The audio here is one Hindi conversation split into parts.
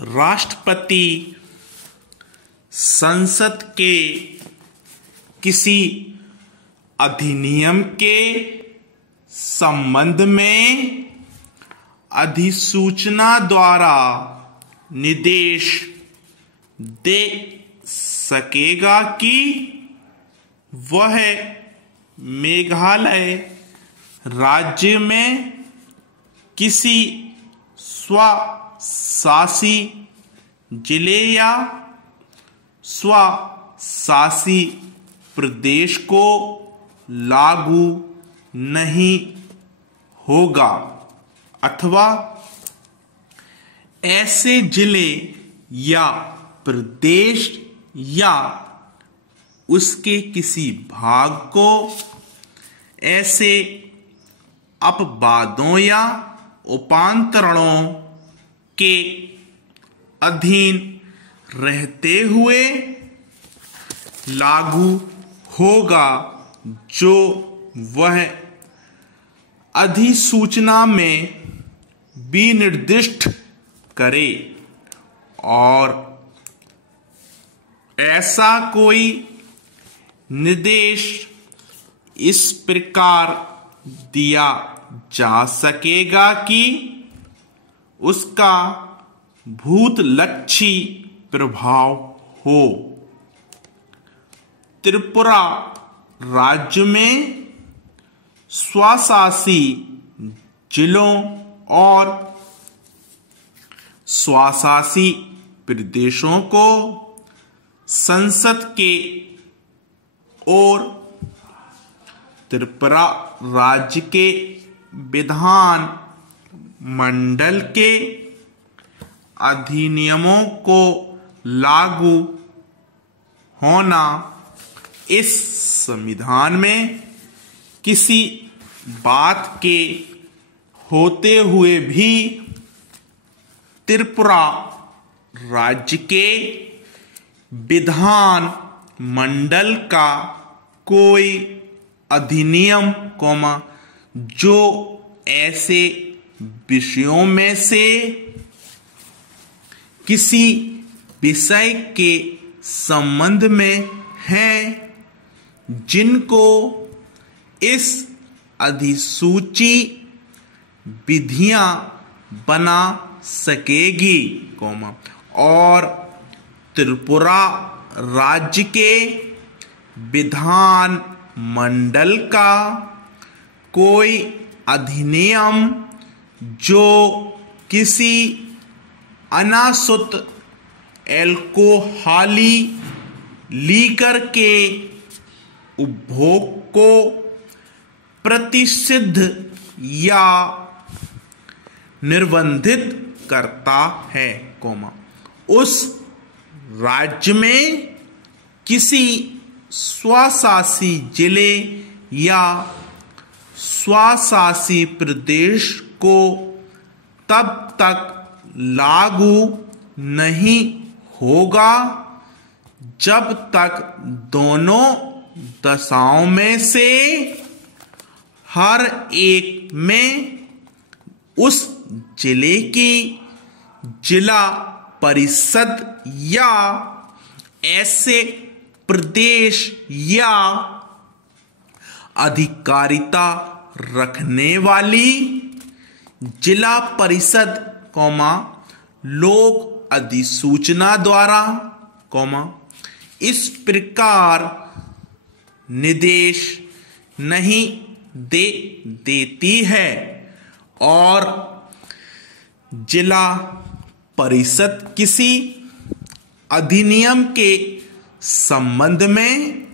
राष्ट्रपति संसद के किसी अधिनियम के संबंध में अधिसूचना द्वारा निर्देश दे सकेगा कि वह मेघालय राज्य में किसी स्वशासी जिले या स्वशासी प्रदेश को लागू नहीं होगा अथवा ऐसे जिले या प्रदेश या उसके किसी भाग को ऐसे अपवादों या उपांतरणों के अधीन रहते हुए लागू होगा जो वह अधिसूचना में विनिर्दिष्ट करे और ऐसा कोई निर्देश इस प्रकार दिया जा सकेगा कि उसका भूतलक्षी प्रभाव हो। त्रिपुरा राज्य में स्वशासी जिलों और स्वशासी प्रदेशों को संसद के और त्रिपुरा राज्य के विधान मंडल के अधिनियमों को लागू होना इस संविधान में किसी बात के होते हुए भी त्रिपुरा राज्य के विधान मंडल का कोई अधिनियम जो ऐसे विषयों में से किसी विषय के संबंध में है जिनको इस अधिसूची विधियां बना सकेगी और त्रिपुरा राज्य के विधान मंडल का कोई अधिनियम जो किसी अनासूत अल्कोहली लीकर के उपभोग को प्रतिषिद्ध या निर्बंधित करता है उस राज्य में किसी स्वशासी जिले या स्वशासी प्रदेश को तब तक लागू नहीं होगा जब तक दोनों दशाओं में से हर एक में उस जिले की जिला परिषद या ऐसे प्रदेश या अधिकारिता रखने वाली जिला परिषद लोक अधिसूचना द्वारा इस प्रकार निर्देश नहीं देती है और जिला परिषद किसी अधिनियम के संबंध में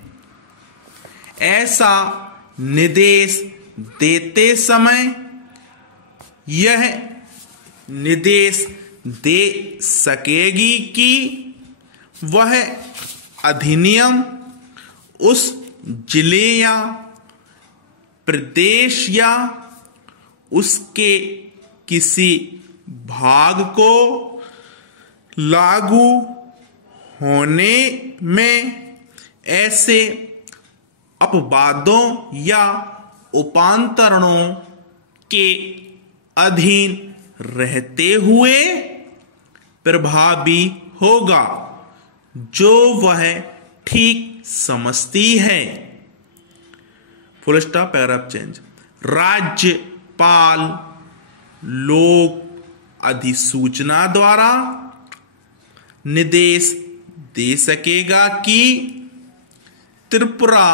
ऐसा निर्देश देते समय यह निर्देश दे सकेगी कि वह अधिनियम उस जिले या प्रदेश या उसके किसी भाग को लागू होने में ऐसे अपवादों या उपांतरणों के अधीन रहते हुए प्रभावी होगा जो वह ठीक समझती है। Full stop, paragraph change. राज्यपाल लोक अधिसूचना द्वारा निर्देश दे सकेगा कि त्रिपुरा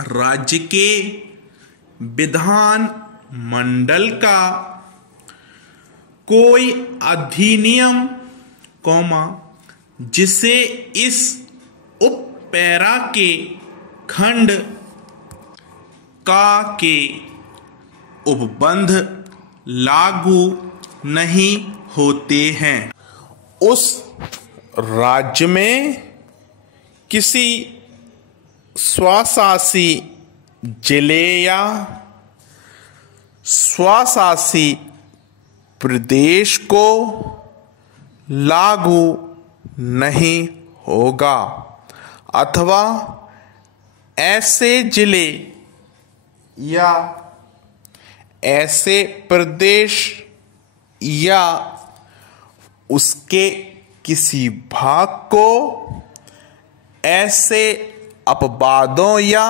राज्य के विधान मंडल का कोई अधिनियम, जिसे इस उपपैरा के खंड का के उपबंध लागू नहीं होते हैं, उस राज्य में किसी स्वशासी जिले या स्वशासी प्रदेश को लागू नहीं होगा, अथवा ऐसे जिले या ऐसे प्रदेश या उसके किसी भाग को ऐसे अपवादों या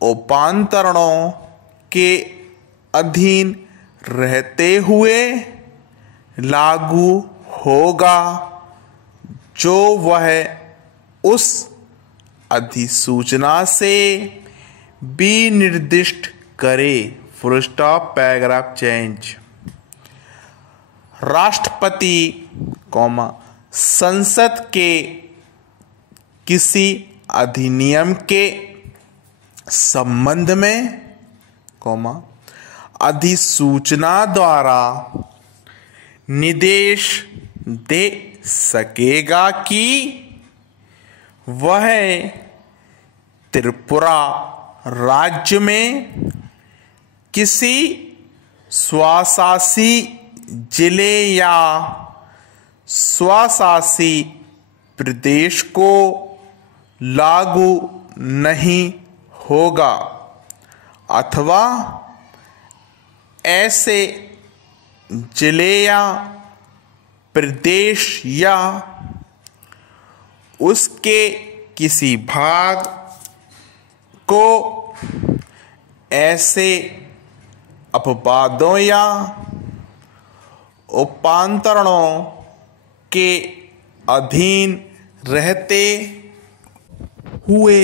उपांतरणों के अधीन रहते हुए लागू होगा जो वह उस अधिसूचना से भी निर्दिष्ट करे। Full stop, paragraph change. राष्ट्रपति, संसद के किसी अधिनियम के संबंध में, अधिसूचना द्वारा निर्देश दे सकेगा कि वह त्रिपुरा राज्य में किसी स्वशासी जिले या स्वशासी प्रदेश को लागू नहीं होगा, अथवा ऐसे जिले या प्रदेश या उसके किसी भाग को ऐसे अपवादों या उपांतरणों के अधीन रहते हुए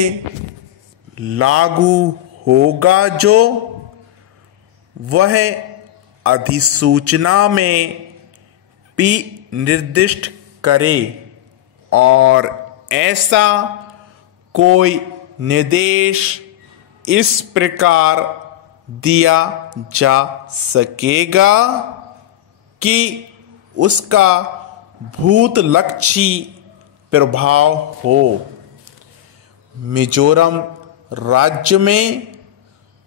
लागू होगा जो वह अधिसूचना में भी निर्दिष्ट करे, और ऐसा कोई निर्देश इस प्रकार दिया जा सकेगा कि उसका भूतलक्षी प्रभाव हो। मिजोरम राज्य में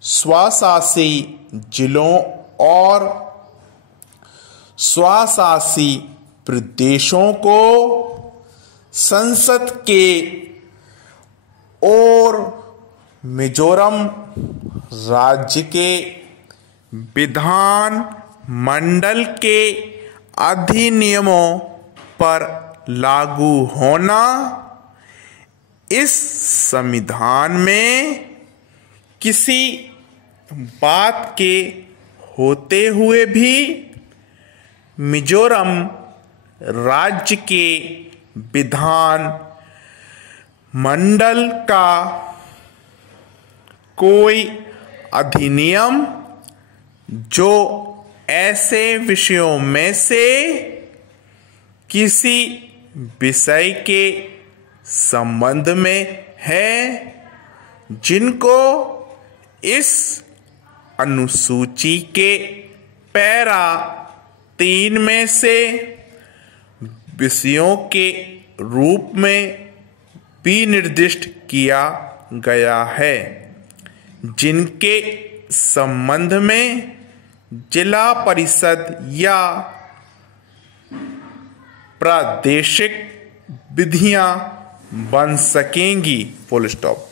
स्वशासी जिलों और स्वशासी प्रदेशों को संसद के और मिजोरम राज्य के विधान मंडल के अधिनियमों पर लागू होना इस संविधान में किसी बात के होते हुए भी मिजोरम राज्य के विधान मंडल का कोई अधिनियम जो ऐसे विषयों में से किसी विषय के संबंध में है जिनको इस अनुसूची के पैरा 3 में से विषयों के रूप में भी निर्दिष्ट किया गया है, जिनके संबंध में जिला परिषद या प्रादेशिक विधियां बन सकेंगी। Full stop.